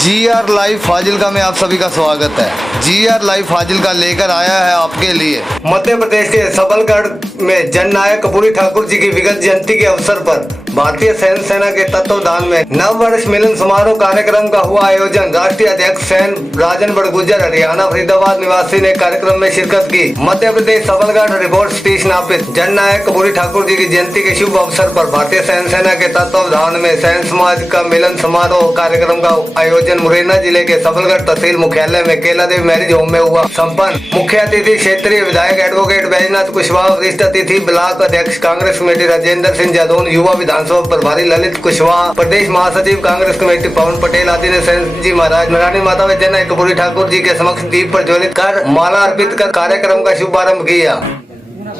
GR live Fazilka में आप सभी का स्वागत है। GR लाइव फाजिलका लेकर आया है आपके लिए मध्य प्रदेश के सबलगढ़ में जननायक कपूरी ठाकुर जी की विगत जयंती के अवसर पर भारतीय सैन्य सेना के तत्वावधान में नव वर्ष मिलन समारोह कार्यक्रम का हुआ आयोजन। राष्ट्रीय अध्यक्ष सैन्य राजन बड़गुजर हरियाणा फरीदाबाद निवासी ने कार्यक्रम में शिरकत की। मध्य प्रदेश सबलगढ़ रिपोर्ट स्थापित जननायक कपूरी ठाकुर जी की जयंती के शुभ अवसर पर भारतीय सैन्य सेना के तत्वावधान में सैन्य समाज का मिलन समारोह कार्यक्रम का आयोजन मुरैना जिले के सबलगढ़ तहसील मुख्यालय में केला देवी मैरिज होम में हुआ संपन्न। मुख्य अतिथि क्षेत्रीय विधायक एडवोकेट बैजनाथ कुशवाहा, वरिष्ठ अतिथि ब्लॉक अध्यक्ष कांग्रेस कमेटी राजेंद्र सिंह जादौन, युवा विधानसभा प्रभारी ललित कुशवाहा, प्रदेश महासचिव कांग्रेस कमेटी पवन पटेल आदि ने सैन्य जी महाराज रानी माता व जननायक कपूरी ठाकुर जी के समक्ष दीप प्रज्वलित कर माला अर्पित कर कार्यक्रम का शुभारंभ किया।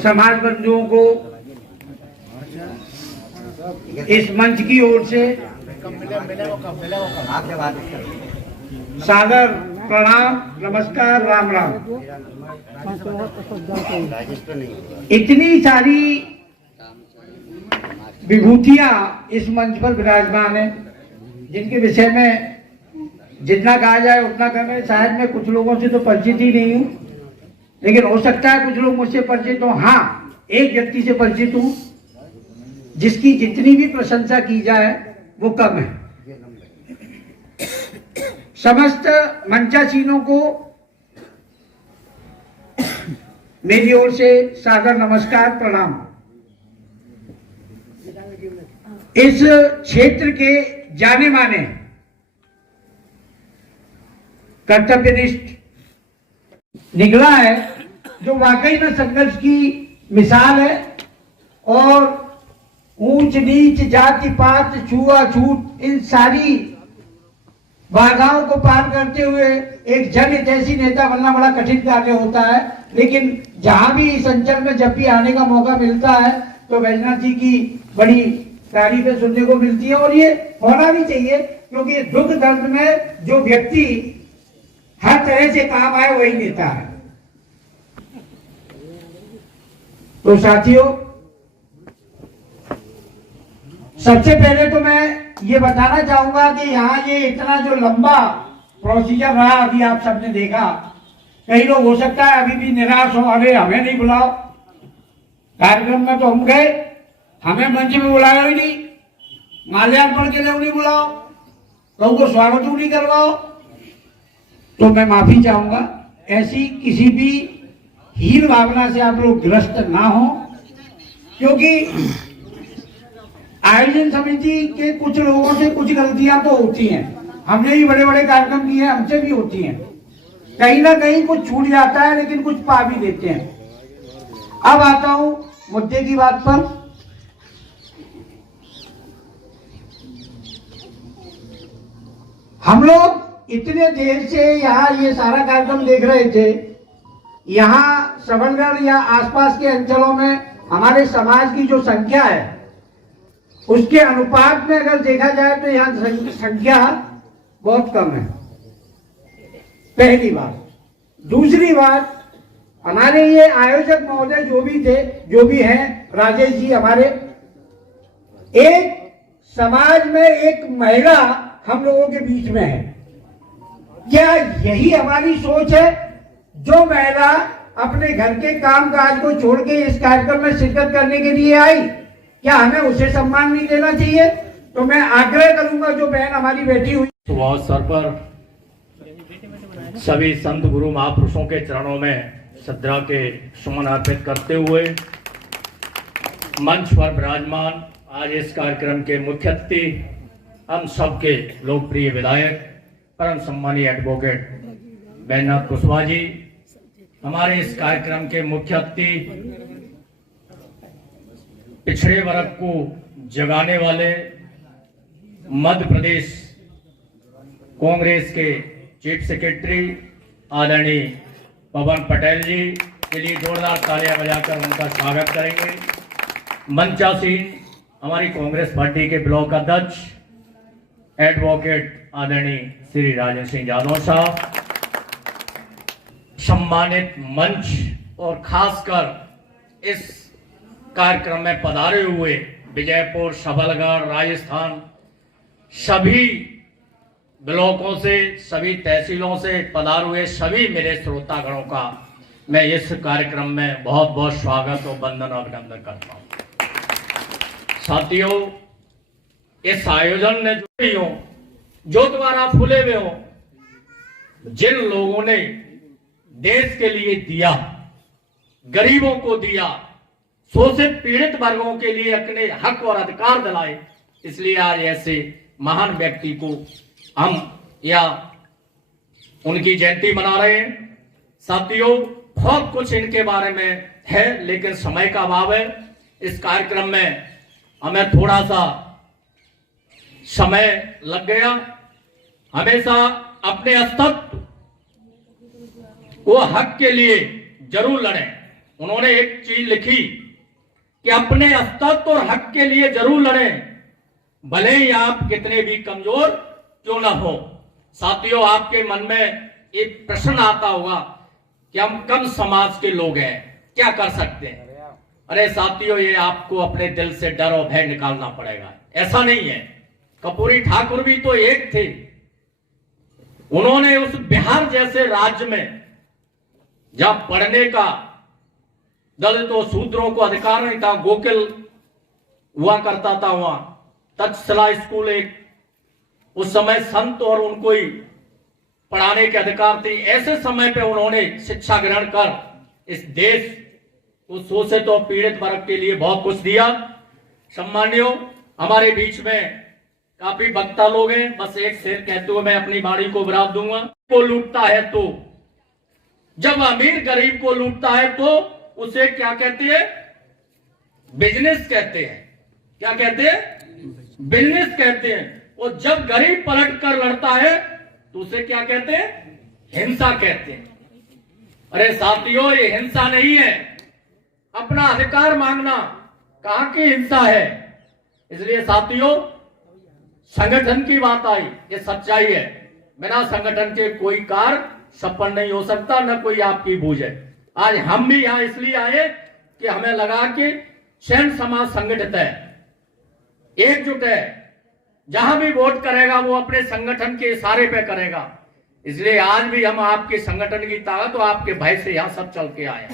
समाज बंधुओं को इस मंच की ओर से सादर प्रणाम, नमस्कार, राम राम। इतनी सारी विभूतियां इस मंच पर विराजमान है जिनके विषय में जितना कहा जाए उतना कम है। शायद मैं कुछ लोगों से तो परिचित ही नहीं हूं, लेकिन हो सकता है कुछ लोग मुझसे परिचित हो। हाँ, एक व्यक्ति से परिचित हूं जिसकी जितनी भी प्रशंसा की जाए वो कम है। समस्त मंचासीनों को मेरी ओर से सादर नमस्कार, प्रणाम। इस क्षेत्र के जाने माने कर्तव्यनिष्ठ निकला है जो वाकई में संघर्ष की मिसाल है और ऊंच नीच, जाति पात, छुआछूत, इन सारी बाधाओं को पार करते हुए एक जन हितैषी नेता बनना बड़ा कठिन कार्य होता है। लेकिन जहां भी इस अंचल में जब भी आने का मौका मिलता है तो बैजनाथ जी की बड़ी तारीफें सुनने को मिलती है और ये होना भी चाहिए, क्योंकि दुख दर्द में जो व्यक्ति हर तरह से काम आए वही नेता है। तो साथियों, सबसे पहले तो मैं ये बताना चाहूंगा कि यहाँ ये इतना जो लंबा प्रोसीजर रहा, अभी आप सबने देखा, कई लोग हो सकता है अभी भी निराश हो, अरे हमें नहीं बुलाओ, कार्यक्रम में तो हम गए, हमें मंच में बुलाया ही नहीं, माल्यार्पण के लिए नहीं बुलाओ, लोगों को स्वागत नहीं करवाओ। तो मैं माफी चाहूंगा, ऐसी किसी भी हीन भावना से आप लोग ग्रस्त ना हो, क्योंकि आयोजन समिति के कुछ लोगों से कुछ गलतियां तो होती हैं। हमने भी बड़े बड़े कार्यक्रम किए हैं, हमसे भी होती हैं, कहीं ना कहीं कुछ छूट जाता है, लेकिन कुछ पा भी देते हैं। अब आता हूं मुद्दे की बात पर। हम लोग इतने देर से यहाँ ये सारा कार्यक्रम देख रहे थे। यहाँ सबलगढ़ या आसपास के अंचलों में हमारे समाज की जो संख्या है उसके अनुपात में अगर देखा जाए तो यहाँ संख्या बहुत कम है, पहली बात। दूसरी बात, हमारे ये आयोजक महोदय जो भी थे, जो भी हैं, राजेश जी हमारे, एक समाज में एक महिला हम लोगों के बीच में है। क्या यही हमारी सोच है? जो महिला अपने घर के काम काज को छोड़ के इस कार्यक्रम में शिरकत करने के लिए आई, क्या हमें उसे सम्मान नहीं देना चाहिए? तो मैं आग्रह करूंगा, जो बहन हमारी बैठी हुई, शुभ अवसर पर सभी संत गुरु महापुरुषों के चरणों में श्रद्धा के सुमन अर्पित करते हुए मंच पर विराजमान आज इस कार्यक्रम के मुख्य अतिथि, हम सबके लोकप्रिय विधायक परम सम्मानीय एडवोकेट बैजनाथ कुशवाहा जी, हमारे इस कार्यक्रम के मुख्य अतिथि, पिछड़े वर्ग को जगाने वाले मध्य प्रदेश कांग्रेस के चीफ सेक्रेटरी आदरणीय पवन पटेल जी के लिए जोरदार तालियां बजाकर उनका स्वागत करेंगे। मंचासीन हमारी कांग्रेस पार्टी के ब्लॉक अध्यक्ष एडवोकेट आदरणीय श्री राजेंद्र सिंह जादौन साहब, सम्मानित मंच और खासकर इस कार्यक्रम में पधारे हुए विजयपुर, सबलगढ़, राजस्थान सभी ब्लॉकों से, सभी तहसीलों से पधार हुए सभी मेरे श्रोतागणों का मैं इस कार्यक्रम में बहुत बहुत स्वागत और वंदन और अभिनंदन करता हूं। साथियों, इस आयोजन ने जो द्वारा फूले हुए हो, जिन लोगों ने देश के लिए दिया, गरीबों को दिया, शोषित पीड़ित वर्गों के लिए अपने हक और अधिकार दिलाए, इसलिए आज ऐसे महान व्यक्ति को हम या उनकी जयंती मना रहे हैं। साथियों, बहुत कुछ इनके बारे में है, लेकिन समय का अभाव है। इस कार्यक्रम में हमें थोड़ा सा समय लग गया। हमेशा अपने अस्तित्व वो हक के लिए जरूर लड़ें। उन्होंने एक चीज लिखी कि अपने अस्तित्व और हक के लिए जरूर लड़ें, भले ही आप कितने भी कमजोर क्यों ना हो। साथियों, आपके मन में एक प्रश्न आता होगा कि हम कम समाज के लोग हैं, क्या कर सकते हैं। अरे साथियों, ये आपको अपने दिल से डर और भय निकालना पड़ेगा। ऐसा नहीं है। कर्पूरी ठाकुर भी तो एक थे। उन्होंने उस बिहार जैसे राज्य में जहां पढ़ने का दलितों शूद्रों को अधिकार नहीं था, गोकुल हुआ करता था, वहां तक्षशिला स्कूल एक उस समय संत और उनको ही पढ़ाने के अधिकार थी। ऐसे समय पे उन्होंने शिक्षा ग्रहण कर इस देश को शोषित और पीड़ित वर्ग के लिए बहुत कुछ दिया। सम्मानियों, हमारे बीच में काफी वक्ता लोग हैं। बस एक शेर कहते हुए मैं अपनी वाणी को विराम दूंगा। को लूटता है तो, जब अमीर गरीब को लूटता है तो उसे क्या कहते हैं? बिजनेस कहते हैं। क्या कहते हैं? बिजनेस कहते हैं। और जब गरीब पलट कर लड़ता है तो उसे क्या कहते हैं? हिंसा कहते हैं। अरे साथियों, ये हिंसा नहीं है। अपना अधिकार मांगना कहां की हिंसा है। इसलिए साथियों, संगठन की बात आई, ये सच्चाई है। बिना संगठन के कोई कार्य सफल नहीं हो सकता, न कोई आपकी बूझ है। आज हम भी यहां इसलिए आए कि हमें लगा कि सैन्य समाज संगठित है, एकजुट है। जहां भी वोट करेगा वो अपने संगठन के इशारे पे करेगा। इसलिए आज भी हम आपके संगठन की ताकत और आपके भय से यहां सब चल के आए।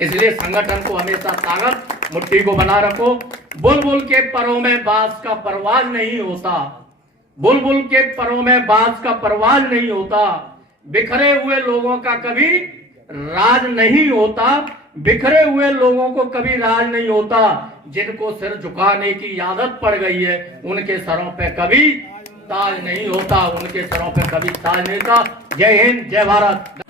इसलिए संगठन को हमेशा ताकत मुट्ठी को बना रखो। बुलबुल के परों में बाज का परवाज नहीं होता, बुलबुल के परों में बाज का परवाज नहीं होता। बिखरे हुए लोगों का कभी राज नहीं होता, बिखरे हुए लोगों को कभी राज नहीं होता। जिनको सिर झुकाने की आदत पड़ गई है, उनके सरों पे कभी ताज नहीं होता, उनके सरों पे कभी ताज नहीं होता। जय हिंद, जय भारत।